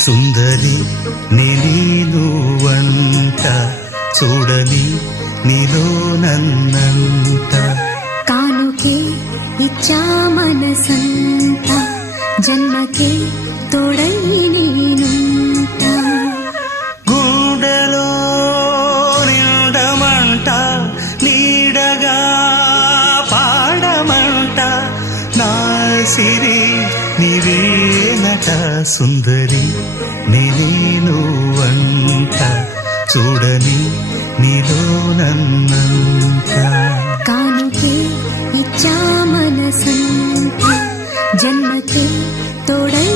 సుందరి నీను వంట చూడని నీలో నన్నంట కానుకే ఇచ్చా మనసంత జన్మకే తోడై నేనుంట గుండెలో నిండమంట నీడగా పాడమంట నా సిరి నీవేనట సుందరి నేను వంట చూడని నీలో నన్నంత కానుకే ఇచ్చా మనసంత జన్మకే తోడై